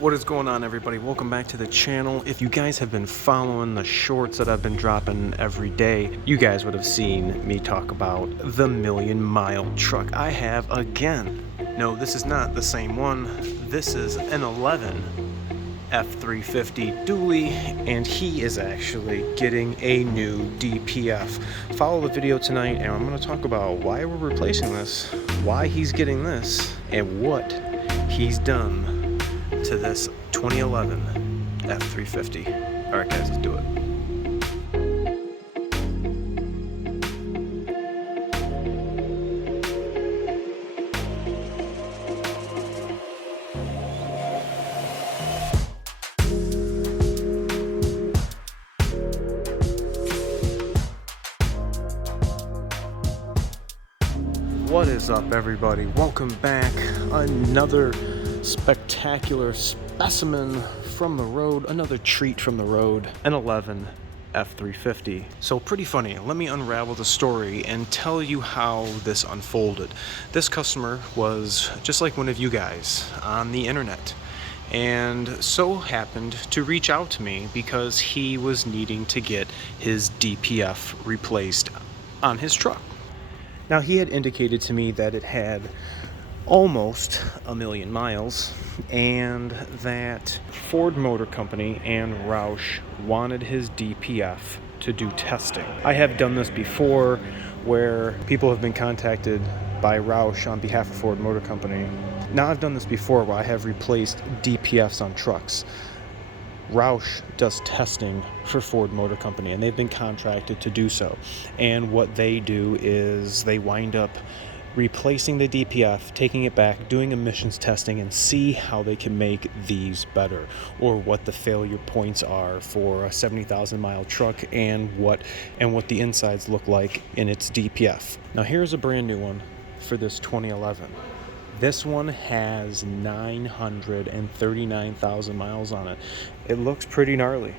What is going on, everybody? Welcome back to the channel. If you guys have been following the shorts that I've been dropping every day, you guys would have seen me talk about the million-mile truck I have again. No, this is not the same one. This is an 11 F-350 dually, and he is actually getting a new DPF. Follow the video tonight, and I'm going to talk about why we're replacing this, why he's getting this, and what he's done to this 2011 F-350. All right, guys, let's do it. What is up, everybody? Welcome back. Another spectacular specimen from the road, another treat from the road, an 11 F-350. So pretty funny. Let me unravel the story and tell you how this unfolded. This customer was just like one of you guys on the internet, and so happened to reach out to me because he was needing to get his DPF replaced on his truck. Now, he had indicated to me that it had almost a million miles, and that Ford Motor Company and Roush wanted his DPF to do testing. I have done this before where people have been contacted by Roush on behalf of Ford Motor Company. Now, I've done this before where I have replaced DPFs on trucks. Roush does testing for Ford Motor Company, and they've been contracted to do so. And what they do is they wind up replacing the DPF, taking it back, doing emissions testing, and see how they can make these better, or what the failure points are for a 70,000 mile truck, and what the insides look like in its DPF. Now, here's a brand new one for this 2011. This one has 939,000 miles on it. It looks pretty gnarly.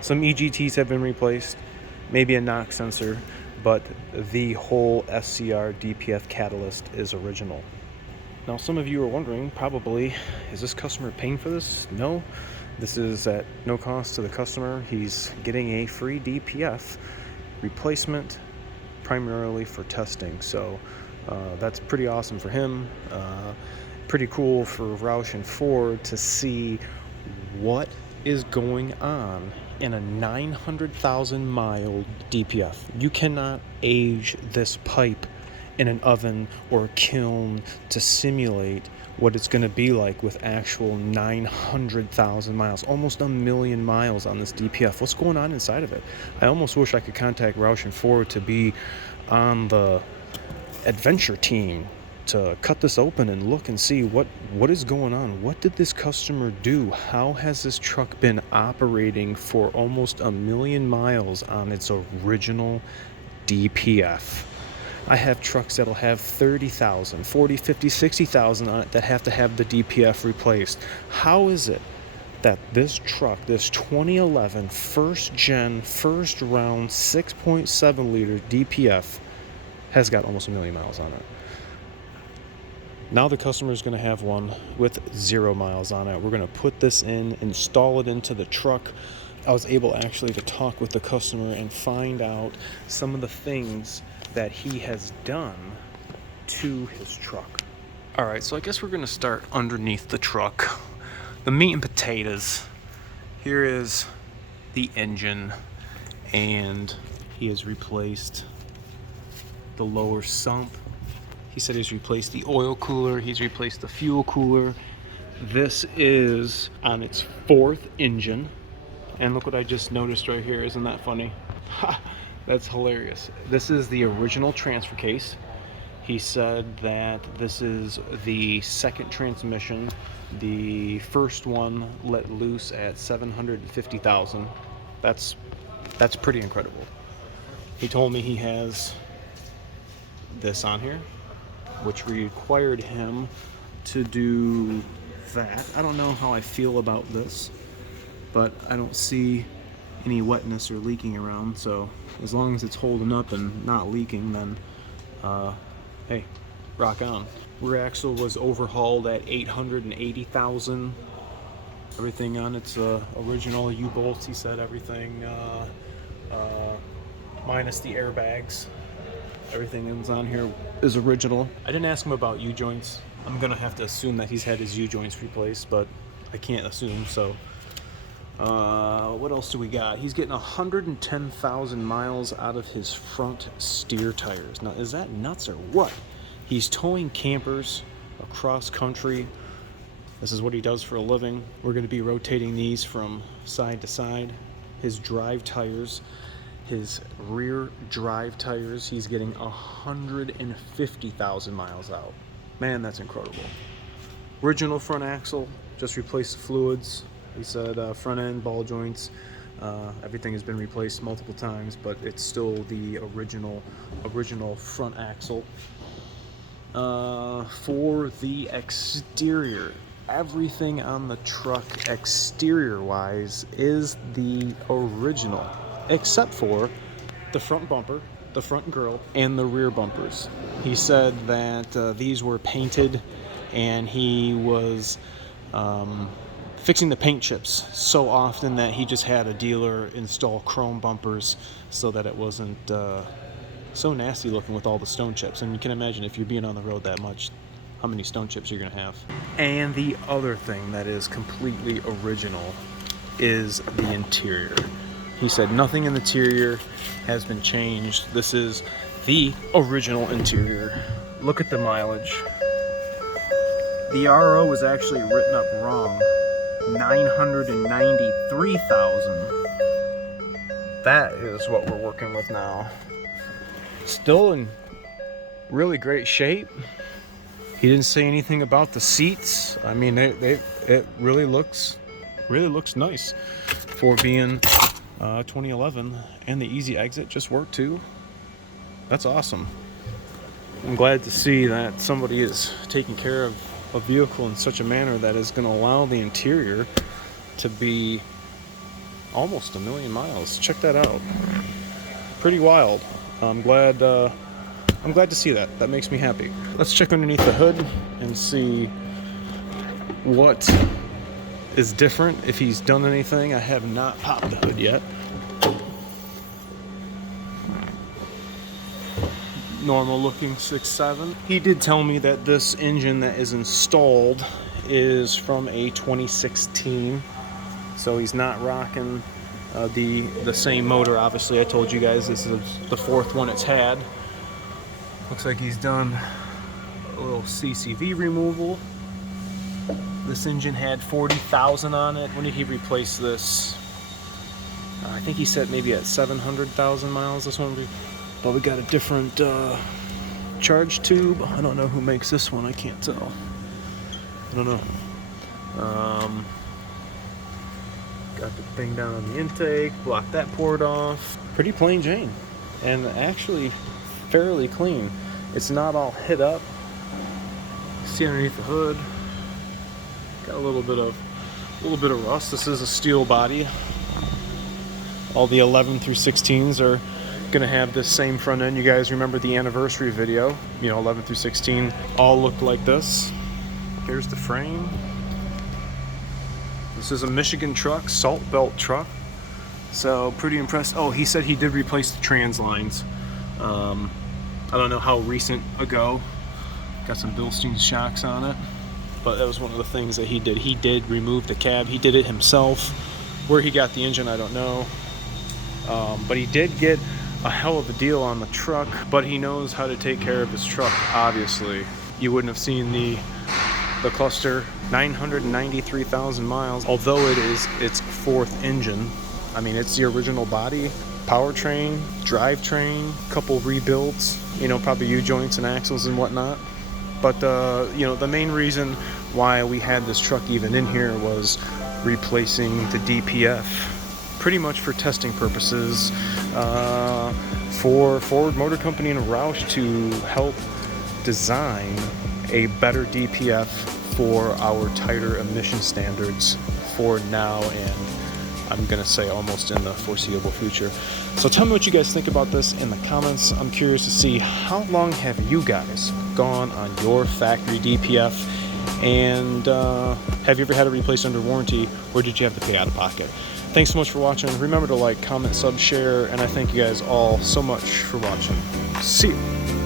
Some EGTs have been replaced, maybe a knock sensor, but the whole SCR DPF catalyst is original. Now, some of you are wondering, probably, is this customer paying for this? No, this is at no cost to the customer. He's getting a free DPF replacement, primarily for testing. So that's pretty awesome for him. Pretty cool for Roush and Ford to see what is going on in a 900,000 mile DPF. You cannot age this pipe in an oven or kiln to simulate what it's going to be like with actual 900,000 miles, almost a million miles on this DPF. What's going on inside of it? I almost wish I could contact Roush and Ford to be on the adventure team to cut this open and look and see what is going on. What did this customer do? How has this truck been operating for almost a million miles on its original DPF? I have trucks that'll have 30,000, 40, 50, 60,000 on it that have to have the DPF replaced. How is it that this truck, this 2011 first gen, first round 6.7 liter DPF has got almost a million miles on it? Now the customer is going to have one with 0 miles on it. We're going to put this in, install it into the truck. I was able actually to talk with the customer and find out some of the things that he has done to his truck. All right, so I guess we're going to start underneath the truck. The meat and potatoes. Here is the engine, and he has replaced the lower sump. He said he's replaced the oil cooler, he's replaced the fuel cooler. This is on its 4th engine, and look what I just noticed right here. Isn't that funny? Ha, that's hilarious. This is the original transfer case. He said that this is the second transmission. The first one let loose at 750,000. That's pretty incredible. He told me he has this on here, which required him to do that. I don't know how I feel about this, but I don't see any wetness or leaking around, so as long as it's holding up and not leaking, then hey, rock on. Rear axle was overhauled at 880,000. Everything on its original U-bolts. He said everything minus the airbags. Everything that's on here is original. I didn't ask him about U-joints. I'm gonna have to assume that he's had his U-joints replaced, but I can't assume, so. What else do we got? He's getting 110,000 miles out of his front steer tires. Now, is that nuts or what? He's towing campers across country. This is what he does for a living. We're going to be rotating these from side to side. His drive tires, his rear drive tires, he's getting 150,000 miles out. Man, that's incredible. Original front axle, just replaced the fluids. He said front end, ball joints, everything has been replaced multiple times, but it's still the original front axle. For the exterior, everything on the truck exterior-wise is the original, except for the front bumper, the front grille, and the rear bumpers. He said that these were painted, and he was fixing the paint chips so often that he just had a dealer install chrome bumpers so that it wasn't so nasty looking with all the stone chips. And you can imagine if you're being on the road that much, how many stone chips you're gonna have. And the other thing that is completely original is the interior. He said nothing in the interior has been changed. This is the original interior. Look at the mileage. The RO was actually written up wrong. 993,000. That is what we're working with now. Still in really great shape. He didn't say anything about the seats. I mean, it really looks nice for being 2011, and the easy exit just worked too. That's awesome. I'm glad to see that somebody is taking care of a vehicle in such a manner that is going to allow the interior to be almost 1 million miles. Check that out. Pretty wild. I'm glad to see that. That makes me happy. Let's check underneath the hood and see what is different, if he's done anything. I have not popped the hood yet. Normal looking 6.7. He did tell me that this engine that is installed is from a 2016, so he's not rocking the same motor. Obviously, I told you guys this is the fourth one it's had. Looks like he's done a little CCV removal. This engine had 40,000 on it. When did he replace this? I think he said maybe at 700,000 miles. This one, but we got a different charge tube. I don't know who makes this one. I can't tell. I don't know. Got the thing down on the intake. Block that port off. Pretty plain Jane, and actually fairly clean. It's not all hit up. See underneath the hood. Got a little bit of rust. This is a steel body. All the 11 through 16s are gonna have this same front end. You guys remember the anniversary video? 11 through 16 all looked like this. Here's the frame. This is a Michigan truck, salt belt truck. So pretty impressed. Oh, he said he did replace the trans lines. I don't know how recent ago. Got some Bilstein shocks on it. But that was one of the things that he did. He did remove the cab. He did it himself. Where he got the engine, I don't know. But he did get a hell of a deal on the truck, but he knows how to take care of his truck, obviously. You wouldn't have seen the cluster. 993,000 miles, although it is its fourth engine. I mean, it's the original body, powertrain, drivetrain, couple rebuilds, probably U-joints and axles and whatnot. But the main reason why we had this truck even in here was replacing the DPF, pretty much for testing purposes, for Ford Motor Company and Roush to help design a better DPF for our tighter emission standards for now, and I'm gonna say almost in the foreseeable future. So tell me what you guys think about this in the comments. I'm curious to see, how long have you guys gone on your factory DPF, And have you ever had it replaced under warranty, or did you have to pay out of pocket? Thanks so much for watching. Remember to like, comment, sub, share, and I thank you guys all so much for watching. See you.